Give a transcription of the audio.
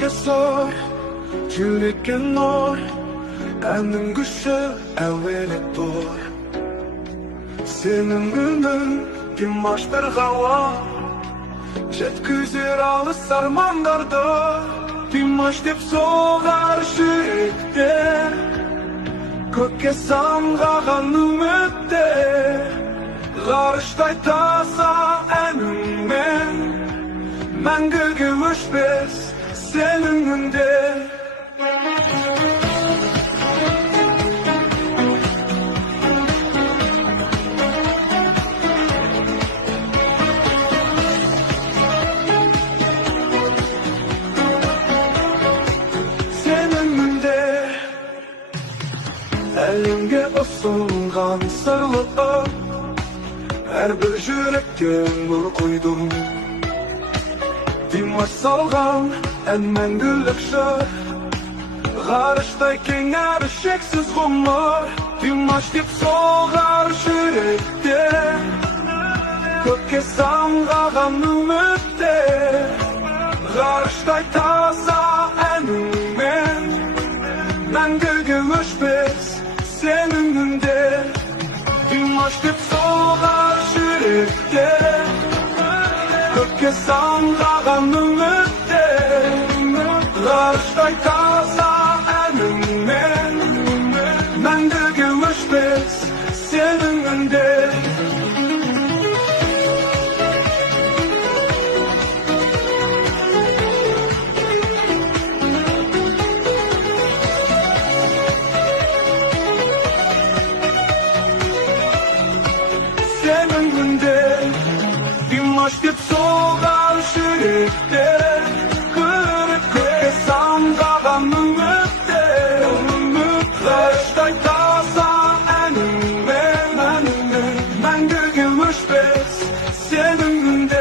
Gönülge sor, yürekке nur, әннің күші әуелет тұр. Сенің үнің Димаш бір ғала, жеткізер алыс армандарды. Димаш деп соғар жүректер, көкке самғаған үміттер. Ғарыштай таза әніңмен, мәңгіге өшпес сенің үндер. Әлемге ұсынған сырлығы, әрбір жүрекке нұр құйдың. Димаш салған ән мәңгілік жыр, ғарыштай кең әрі шексіз ғұмыр. Димаш деп соғар жүректер, көкке самғаған үміттер. Ғарыштай таза әніңмен, мәңгіге өшпес сенің үндер. Димаш деп соғар жүректер, көкке самғаған үміттер. Ғарыштай таза әніңмен, мәңгіге өшпес сенің үндер. Димаш деп соғар жүректер, көкке самғаған үміттер. Ғарыштай таза әніңмен, мәңгіге өшпес сенің үндер.